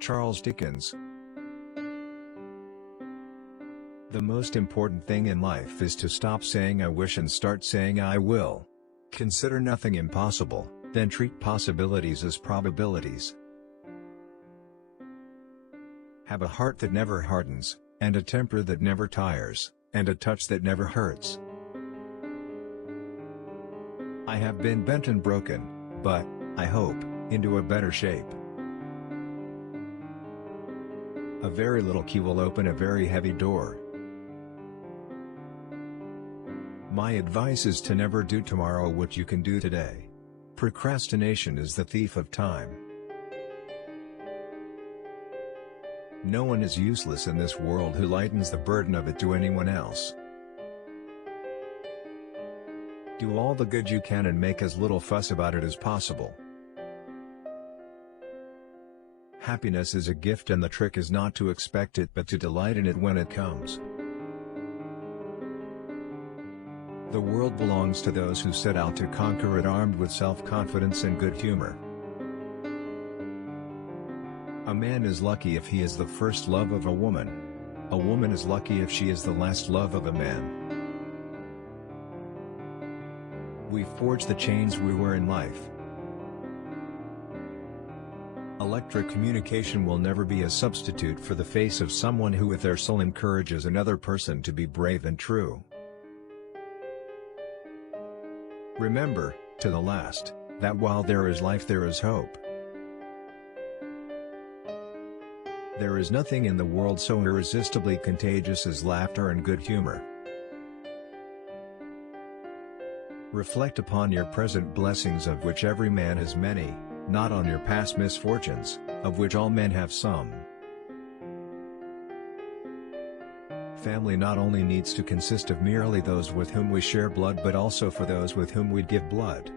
Charles Dickens. The most important thing in life is to stop saying I wish and start saying I will. Consider nothing impossible, then treat possibilities as probabilities. Have a heart that never hardens, and a temper that never tires, and a touch that never hurts. I have been bent and broken, but, I hope, into a better shape. A very little key will open a very heavy door. My advice is to never do tomorrow what you can do today. Procrastination is the thief of time. No one is useless in this world who lightens the burden of it to anyone else. Do all the good you can and make as little fuss about it as possible. Happiness is a gift, and the trick is not to expect it but to delight in it when it comes. The world belongs to those who set out to conquer it armed with self-confidence and good humor. A man is lucky if he is the first love of a woman. A woman is lucky if she is the last love of a man. We forge the chains we wear in life. Electric communication will never be a substitute for the face of someone who with their soul encourages another person to be brave and true. Remember, to the last, that while there is life there is hope. There is nothing in the world so irresistibly contagious as laughter and good humor. Reflect upon your present blessings, of which every man has many, not on your past misfortunes, of which all men have some. Family not only needs to consist of merely those with whom we share blood but also for those with whom we'd give blood.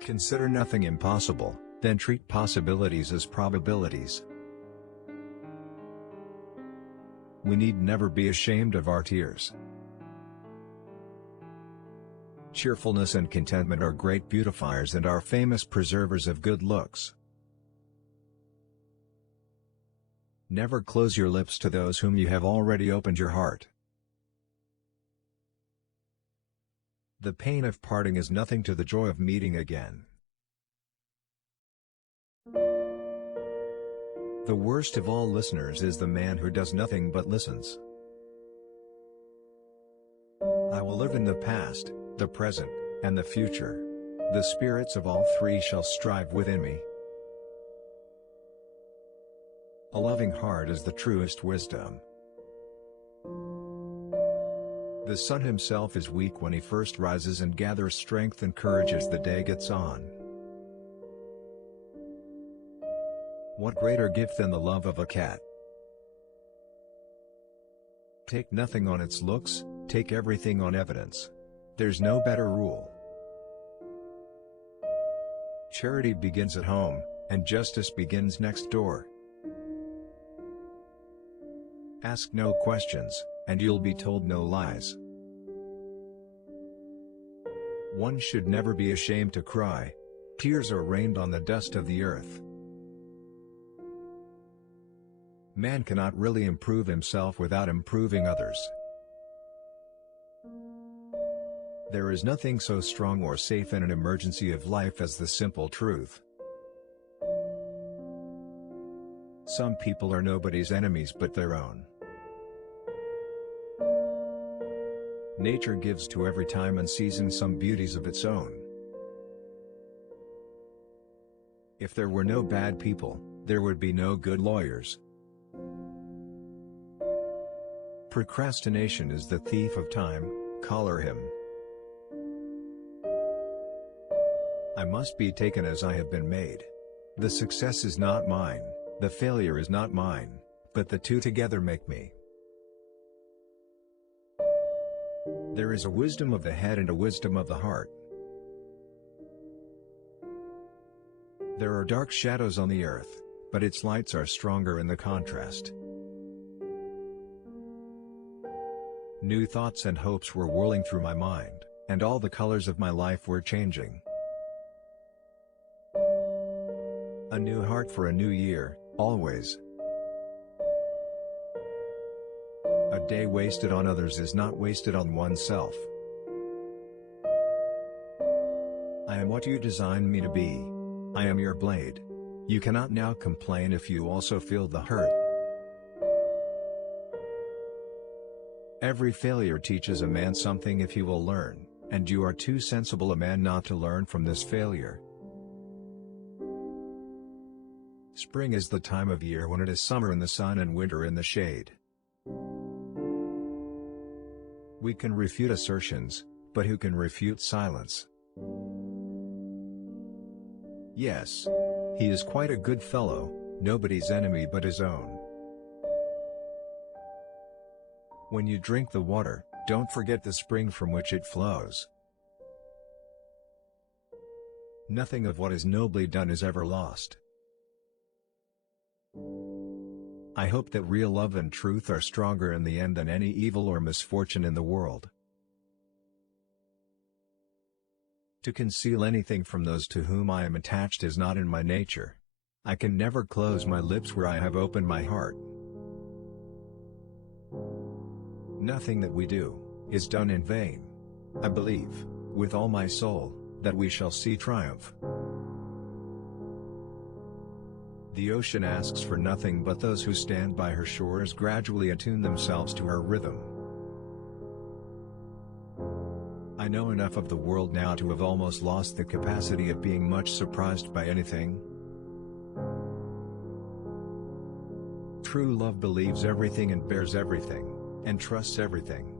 Consider nothing impossible, then treat possibilities as probabilities. We need never be ashamed of our tears. Cheerfulness and contentment are great beautifiers and are famous preservers of good looks. Never close your lips to those whom you have already opened your heart. The pain of parting is nothing to the joy of meeting again. The worst of all listeners is the man who does nothing but listens. I will live in the past, the present, and the future. The spirits of all three shall strive within me. A loving heart is the truest wisdom. The sun himself is weak when he first rises and gathers strength and courage as the day gets on. What greater gift than the love of a cat? Take nothing on its looks, take everything on evidence. There's no better rule. Charity begins at home, and justice begins next door. Ask no questions, and you'll be told no lies. One should never be ashamed to cry. Tears are rained on the dust of the earth. Man cannot really improve himself without improving others. There is nothing so strong or safe in an emergency of life as the simple truth. Some people are nobody's enemies but their own. Nature gives to every time and season some beauties of its own. If there were no bad people, there would be no good lawyers. Procrastination is the thief of time, collar him. I must be taken as I have been made. The success is not mine, the failure is not mine, but the two together make me. There is a wisdom of the head and a wisdom of the heart. There are dark shadows on the earth, but its lights are stronger in the contrast. New thoughts and hopes were whirling through my mind, and all the colors of my life were changing. A new heart for a new year, always. A day wasted on others is not wasted on oneself. I am what you designed me to be. I am your blade. You cannot now complain if you also feel the hurt. Every failure teaches a man something if he will learn, and you are too sensible a man not to learn from this failure. Spring is the time of year when it is summer in the sun and winter in the shade. We can refute assertions, but who can refute silence? Yes. He is quite a good fellow, nobody's enemy but his own. When you drink the water, don't forget the spring from which it flows. Nothing of what is nobly done is ever lost. I hope that real love and truth are stronger in the end than any evil or misfortune in the world. To conceal anything from those to whom I am attached is not in my nature. I can never close my lips where I have opened my heart. Nothing that we do is done in vain. I believe, with all my soul, that we shall see triumph. The ocean asks for nothing but those who stand by her shores gradually attune themselves to her rhythm. I know enough of the world now to have almost lost the capacity of being much surprised by anything. True love believes everything and bears everything, and trusts everything.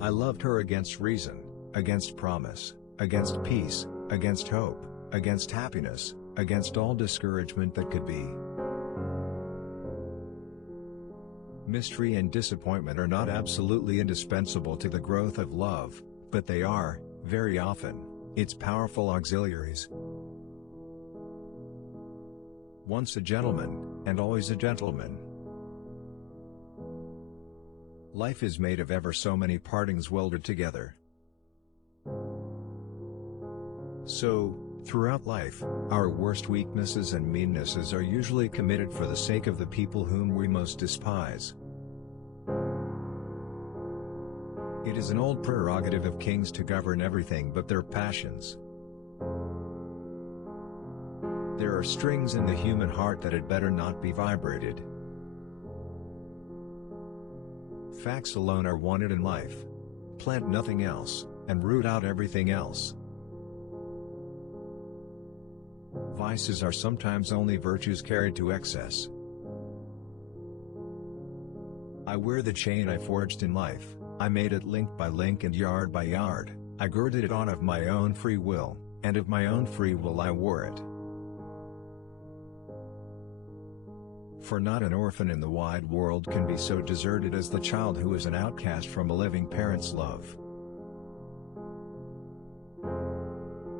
I loved her against reason, against promise, against peace, against hope, against happiness, against all discouragement that could be. Mystery and disappointment are not absolutely indispensable to the growth of love, but they are, very often, its powerful auxiliaries. Once a gentleman, and always a gentleman. Life is made of ever so many partings welded together. So, throughout life, our worst weaknesses and meannesses are usually committed for the sake of the people whom we most despise. It is an old prerogative of kings to govern everything but their passions. There are strings in the human heart that had better not be vibrated. Facts alone are wanted in life. Plant nothing else, and root out everything else. Vices are sometimes only virtues carried to excess. I wear the chain I forged in life, I made it link by link and yard by yard, I girded it on of my own free will, and of my own free will I wore it. For not an orphan in the wide world can be so deserted as the child who is an outcast from a living parent's love.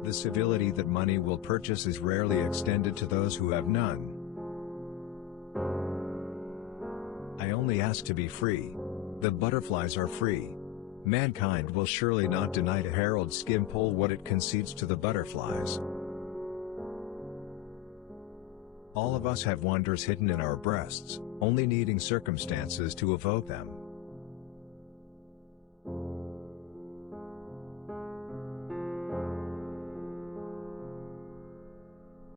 The civility that money will purchase is rarely extended to those who have none. I only ask to be free. The butterflies are free. Mankind will surely not deny to Harold Skimpole what it concedes to the butterflies. All of us have wonders hidden in our breasts, only needing circumstances to evoke them.